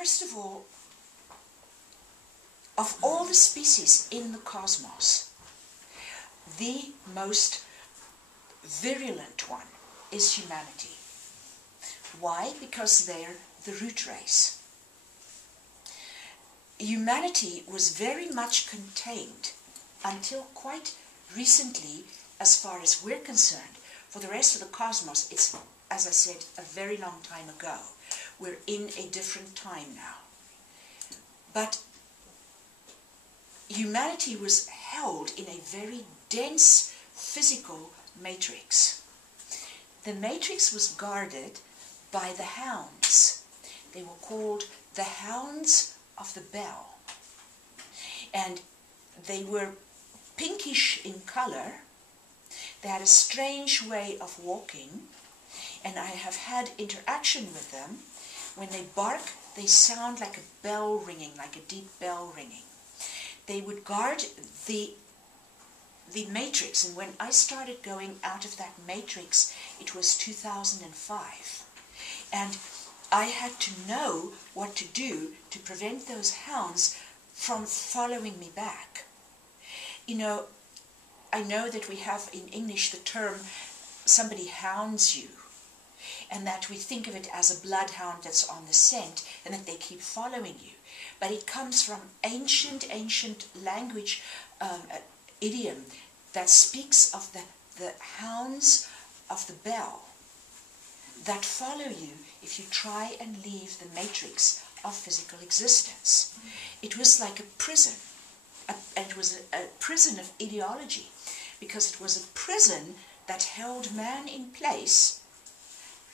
First of all, of all the species in the cosmos, the most virulent one is humanity. Why? Because they're the root race. Humanity was very much contained until quite recently, as far as we're concerned. For the rest of the cosmos, it's, as I said, a very long time ago. We're in a different time now. But humanity was held in a very dense physical matrix. The matrix was guarded by the Hounds. They were called the Hounds of the Bell. And they were pinkish in color. They had a strange way of walking, and I have had interaction with them. When they bark, they sound like a bell ringing, like a deep bell ringing. They would guard the matrix, and when I started going out of that matrix, it was 2005. And I had to know what to do to prevent those hounds from following me back. You know, I know that we have in English the term, somebody hounds you, and that we think of it as a bloodhound that's on the scent, and that they keep following you. But it comes from ancient language idiom that speaks of the hounds of the bell that follow you if you try and leave the matrix of physical existence. It was like a prison. And it was a prison of ideology, because it was a prison that held man in place,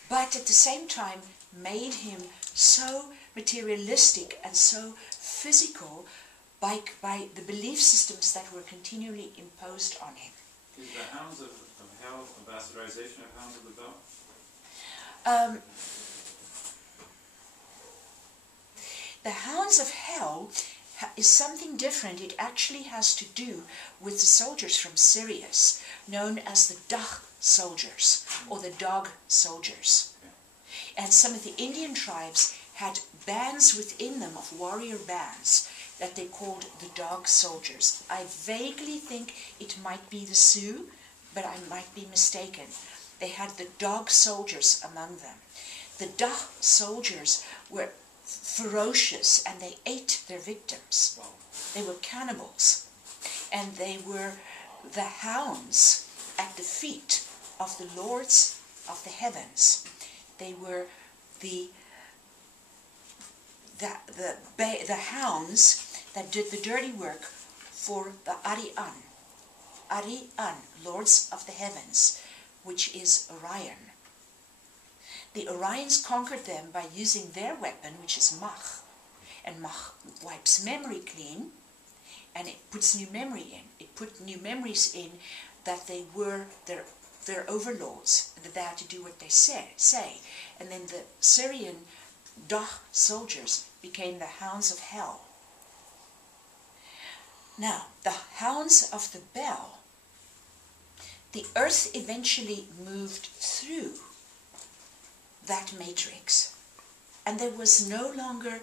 but at the same time made him so materialistic and so physical by the belief systems that were continually imposed on him. Is the Hounds of Hell a bastardization of Hounds of the Bell? The Hounds of Hell is something different. It actually has to do with the soldiers from Sirius, known as the Dag soldiers, or the dog soldiers. And some of the Indian tribes had bands within them of warrior bands that they called the dog soldiers. I vaguely think it might be the Sioux, but I might be mistaken. They had the dog soldiers among them. The Dag soldiers were ferocious, and they ate their victims. They were cannibals, and they were the hounds at the feet of the lords of the heavens. They were the hounds that did the dirty work for the Arian, lords of the heavens, which is Orion. The Orions conquered them by using their weapon, which is Mach. And Mach wipes memory clean, and it puts new memory in. It put new memories in that they were their overlords, and that they had to do what they say. And then the Syrian Dag soldiers became the Hounds of Hell. Now, the Hounds of the Bell, the earth eventually moved through that matrix, and there was no longer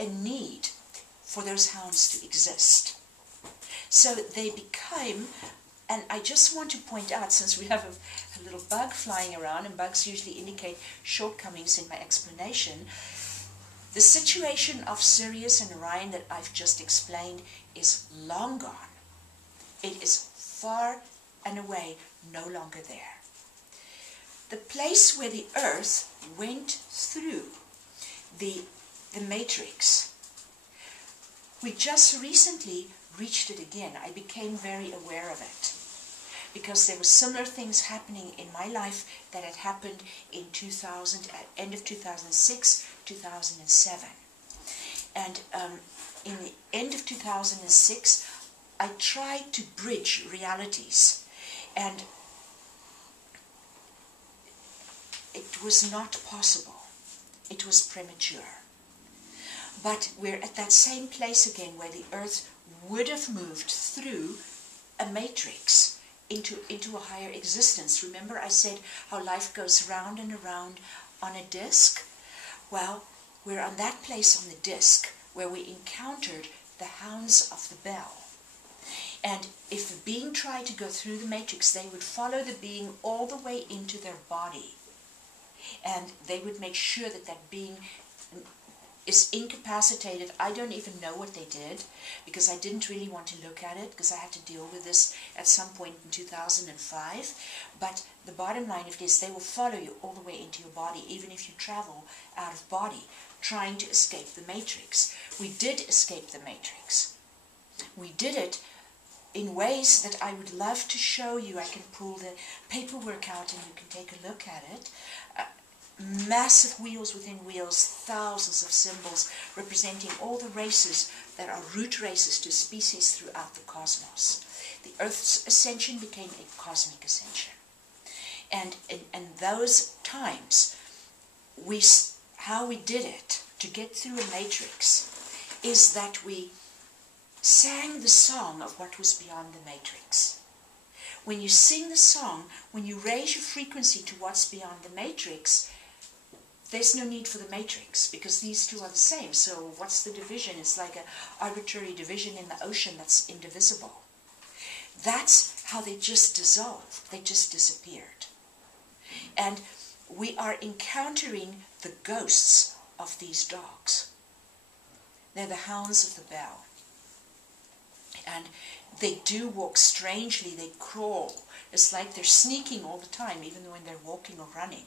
a need for those hounds to exist. So they became, and I just want to point out, since we have a little bug flying around, and bugs usually indicate shortcomings in my explanation, the situation of Sirius and Orion that I've just explained is long gone. It is far and away no longer there. The place where the earth went through the matrix, we just recently reached it again. I became very aware of it, because there were similar things happening in my life that had happened in 2000, at end of 2006, 2007. And in the end of 2006, I tried to bridge realities, and it was not possible. It was premature. But we're at that same place again where the earth would have moved through a matrix into a higher existence. Remember I said how life goes round and around on a disk? Well, we're on that place on the disc where we encountered the Hounds of the Bell. And if the being tried to go through the matrix, they would follow the being all the way into their body. And they would make sure that that being is incapacitated. I don't even know what they did, because I didn't really want to look at it, because I had to deal with this at some point in 2005. But the bottom line of it is, they will follow you all the way into your body, even if you travel out of body, trying to escape the matrix. We did escape the matrix. We did it in ways that I would love to show you. I can pull the paperwork out and you can take a look at it. Massive wheels within wheels, thousands of symbols representing all the races that are root races to species throughout the cosmos. The Earth's ascension became a cosmic ascension. And in those times, how we did it to get through a matrix is that we sang the song of what was beyond the matrix. When you sing the song, when you raise your frequency to what's beyond the matrix, there's no need for the matrix, because these two are the same. So what's the division? It's like an arbitrary division in the ocean that's indivisible. That's how they just dissolved. They just disappeared. And we are encountering the ghosts of these dogs. They're the Hounds of the Bell. And they do walk strangely. They crawl. It's like they're sneaking all the time, even when they're walking or running.